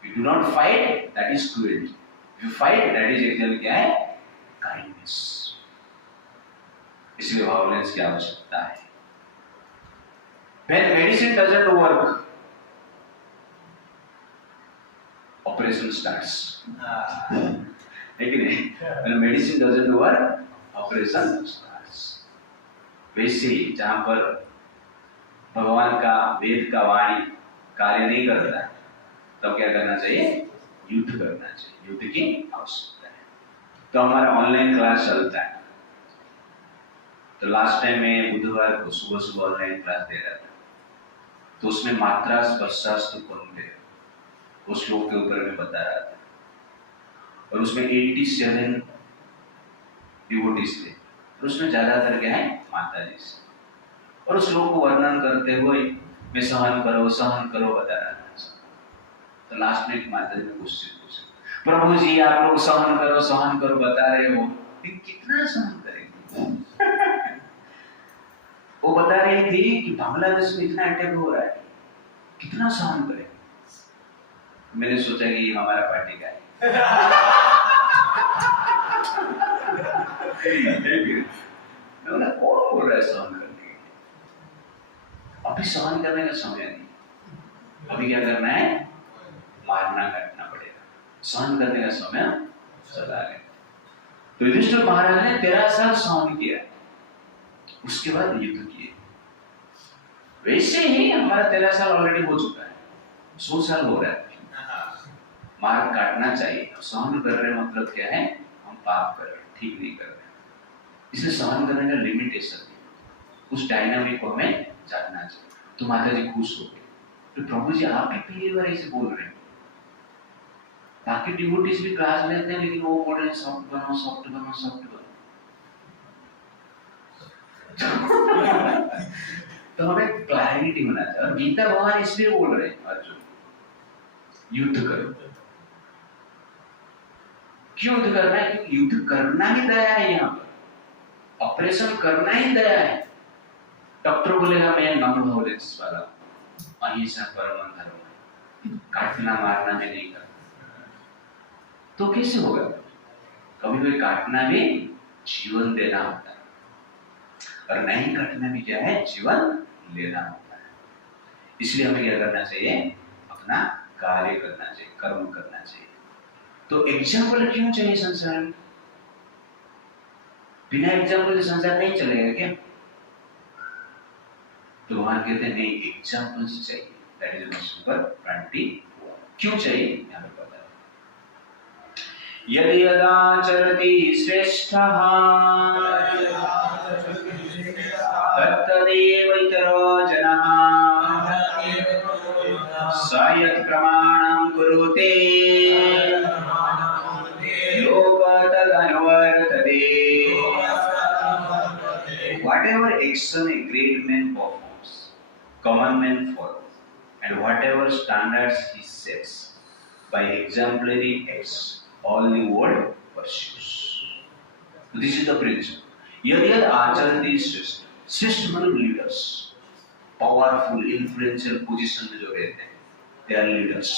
You do not fight, that is cruelty. If you fight, that is actually क्या है? काइंडनेस. इसलिए वायलेंस की आवश्यकता है. When medicine doesn't work, operation starts. When medicine doesn't work, operation starts. वैसे ही जहां पर भगवान का वेद का वाणी कार्य नहीं करता है, तब क्या करना चाहिए? युद्ध करना चाहिए. युद्ध की आवश्यकता है. तो हमारा ऑनलाइन क्लास चलता है. तो लास्ट टाइम मैं बुधवार को सुबह सुबह ऑनलाइन क्लास दे रहा था. तो उसमें मात्रा स्पर्शास्तु पंक्ति उस श्लोक के ऊपर मैं बता रहा था. और उसमें 87 डिवोटीज थे. और उसमें ज्यादातर क्या है? माता जी से. और उस श्लोक को वर्णन करते हुए मैं सहन करो बता रहा था. तो लास्ट में माता जी ने क्वेश्चन पूछा, प्रभु जी आप लोग सहन करो बता रहे हो, कितना सहन करेंगे? वो बता रही थी कि बांग्लादेश में इतना अटैक हो रहा है, कितना सहन करें. मैंने सोचा कि हमारा पार्टी का है. कौन बोल रहा है सहन करने के? अभी सहन करने का समय नहीं. अभी क्या करना है? मारना काटना पड़ेगा. सहन करने का समय चला गया. तो युधिष्ठिर महाराज ने 13 साल सहन किया, उसके बाद युद्ध किए. वैसे ही हमारा 13 साल ऑलरेडी हो चुका है, 100 साल हो रहा है. मार काटना चाहिए. सहन कर रहे मतलब क्या है? हम पाप कर रहे, ठीक नहीं कर रहे. इसलिए सहन करने का लिमिटेशन है. उस डायनामिक को हमें जानना चाहिए. तो माता जी खुश हो गए. तो प्रभु जी आप भी पहली बार ऐसे बोल रहे हैं. बाकी डिवोटीज भी क्लास लेते हैं, लेकिन वो बोल रहे हैं सॉफ्ट बनो. तो हमें क्लैरिटी होना चाहिए. और गीता भगवान इसलिए बोल रहे हैं अर्जुन युद्ध करो. क्यों युद्ध करना है? क्योंकि युद्ध करना ही दया है. यहाँ पर ऑपरेशन करना ही दया है. डॉक्टर बोलेगा मैं नॉन वायलेंस वाला, अहिंसा परम धर्म, काटना मारना में नहीं करता, तो कैसे होगा? कभी कोई काटना भी जीवन देना होता है, और नहीं काटना भी क्या है? जीवन लेना होता है. इसलिए हमें क्या करना चाहिए? अपना कार्य करना चाहिए, कर्म करना चाहिए. तो एग्जाम्पल क्यों चाहिए संसार में? बिना एग्जाम्पल के संसार नहीं चलेगा क्या? तो भगवान कहते हैं नहीं, एग्जाम्पल्स चाहिए. That is number 20. क्यों चाहिए? यहाँ पे पता है. यदि यदाचरति श्रेष्ठः तत्तदेव इतरो जनः स यत् प्रमाणं कुरुते लोकः तदनुवर्तते. Whatever action a great man performs, common men follow, and whatever standards he sets by exemplary acts, all the world pursues. So this is the principle. Yad acharati श्रेष्ठ. श्रेष्ठ मतलब leaders, powerful, influential position में जो रहते हैं, they are leaders.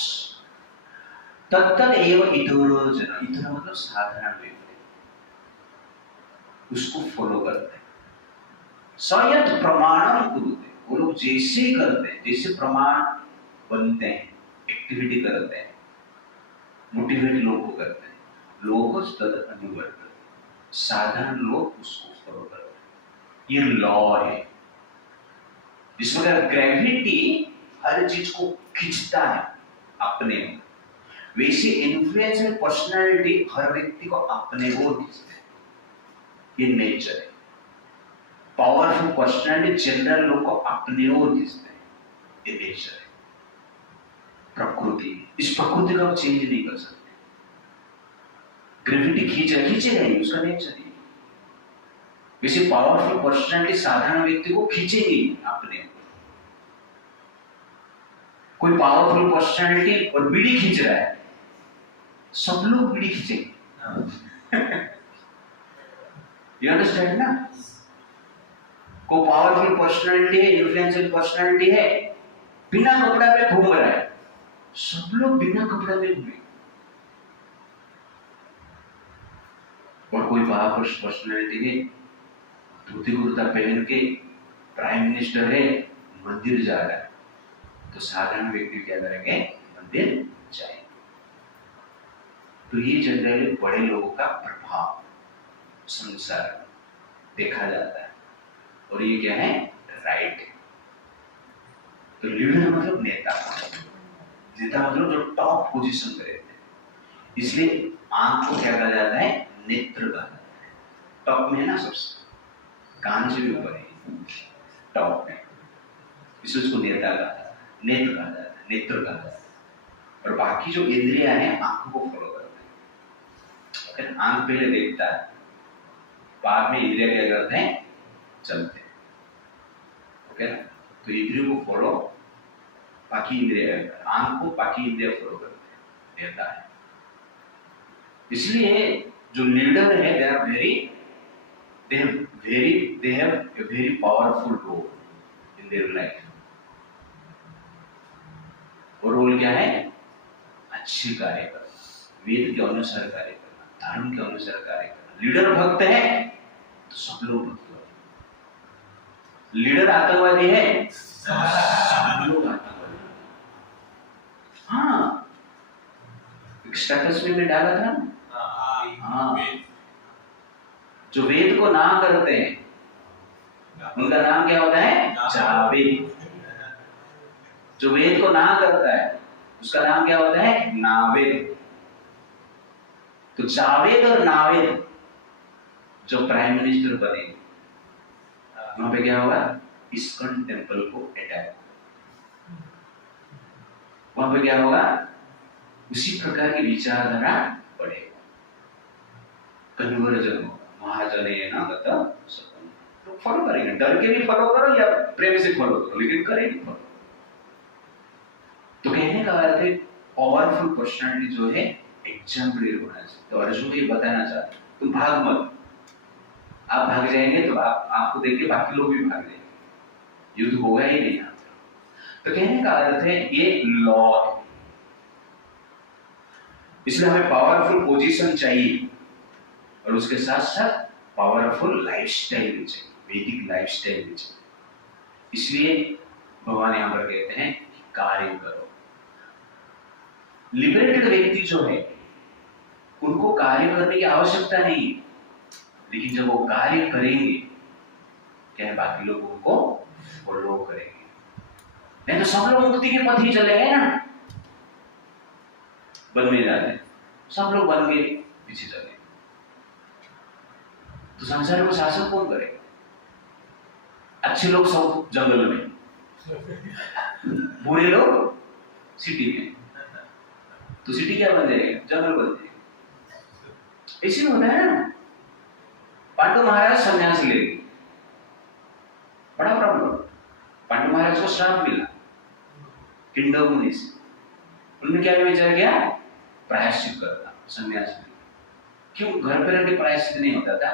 तत्तद एव इतरो जन. इतरो मतलब साधारण व्यक्ति, उसको फॉलो करते हैं. सयत प्रमाणम कुरुते. वो लोग जैसे ही करते हैं, जैसे प्रमाण बनते हैं, एक्टिविटी करते हैं, मोटिवेट लोग को करते हैं, लोग तद अनुवर्तते, साधारण लोग उसको फॉलो करते हैं। ये लॉ है जिसमें ग्रेविटी हर चीज को खींचता है अपने में, वैसे इन्फ्लुएंशियल पर्सनालिटी हर व्यक्ति को अपने ओर खींचते हैं। ये नेचर है। पावरफुल पर्सनालिटी जनरल लोग को अपने ओर खींचते हैं। ये नेचर है, प्रकृति। इस प्रकृति को आप चेंज नहीं कर सकते। ग्रेविटी खींचेगा ही, उसका नेचर है। वैसे पावरफुल पर्सनालिटी साधारण व्यक्ति को खींचेगी अपने। कोई पावरफुल पर्सनालिटी और बीड़ी खींच रहा है, सब लोग बीड़ी खींचेंगे। यू अंडरस्टैंड ना? कोई पावरफुल पर्सनालिटी है, इन्फ्लुएंशियल पर्सनालिटी है, बिना कपड़ा पे घूम रहा है, सब लोग बिना कपड़ा पे घूमेंगे। और कोई पावरफुल पर्सनालिटी है, धोती कुर्ता पहन के प्राइम मिनिस्टर है, मंदिर जा रहा है, तो साधारण व्यक्ति क्या करेंगे? मंदिर जाएंगे। तो ये जनरली बड़े लोगों का प्रभाव संसार में देखा जाता है। और ये क्या है? राइट है। तो लीडर मतलब नेता, नेता मतलब जो टॉप पोजीशन पे रहते हैं। इसलिए आंख को क्या कहा जाता है? नेत्र कहा जाता है। टॉप में है ना, सबसे कान से भी ऊपर है, टॉप में, इसलिए उसको नेता कहा जाता है, नेत्र कहा जाता है, नेत्र कहा जाता है। और बाकी जो इंद्रियां हैं आंखों को फॉलो करते हैं। आंख पहले देखता है, बाद में इंद्रिया क्या करते हैं? चलते हैं। ओके ना? तो इंद्रियों को फॉलो, बाकी इंद्रिया, आंख को बाकी इंद्रिया फॉलो करते हैं, नेता है। इसलिए जो लीडर है, they have a very powerful role in their life. और रोल क्या है? अच्छे कार्य करना, वेद के अनुसार कार्य करना, धर्म के अनुसार कार्य करना। लीडर भक्त है तो सब लोग भक्त होंगे। लीडर आतंकवादी है, सब लोग आतंकवादी। हाँ, स्टेटस में मैं डाला था ना। हाँ, जो वेद को ना करते हैं उनका नाम क्या होता है? जावेद। जो वेद को ना करता है उसका नाम क्या होता है? नावेद। तो जावेद और नावेद जो प्राइम मिनिस्टर बने, वहां पे क्या होगा? इस्कॉन टेंपल को अटैक, वहां पे क्या होगा? उसी प्रकार की विचारधारा बढ़ेगा, कन्वर्जन होगा। महाजन है ना, तो फॉलो करेंगे। डर के भी फॉलो करो या प्रेम से फॉलो करो, लेकिन करेंगे फॉलो। तो कहने का अर्थ है पावरफुल पर्सनालिटी जो है एग्जाम्पलरी होना चाहिए। तो अर्जुन को ये बताना चाहते, तुम भाग मत। आप भाग जाएंगे तो आपको देख के बाकी लोग भी भाग जाएंगे, युद्ध होगा ही नहीं। तो कहने का अर्थ है ये लॉ है। इसलिए हमें पावरफुल पोजीशन चाहिए और उसके साथ साथ पावरफुल लाइफस्टाइल भी चाहिए, वैदिक लाइफस्टाइल भी चाहिए। इसलिए भगवान यहां पर कहते हैं कि कार्य करो। लिबरेटेड व्यक्ति जो है उनको कार्य करने की आवश्यकता नहीं है, लेकिन जब वो कार्य करेंगे क्या है? बाकी लोग उनको फॉलो करेंगे। नहीं तो सब लोग मुक्ति के पथ ही चले गए ना, बनने जाते, सब लोग बन के पीछे चले, तो संसार को शासन कौन करेगा? अच्छे लोग सब जंगल में, बुरे लोग सिटी में, तो सिटी क्या बन जाएगा? जंगल बन जाएगा। इसी में होता है ना। पांडु महाराज संन्यास ले गए, बड़ा प्रॉब्लम। पांडु महाराज को श्राप मिला किंडम मुनि से। उन्होंने क्या विचार किया? प्रायश्चित करना, संन्यास में। क्यों? घर पे रहकर प्रायश्चित नहीं होता था।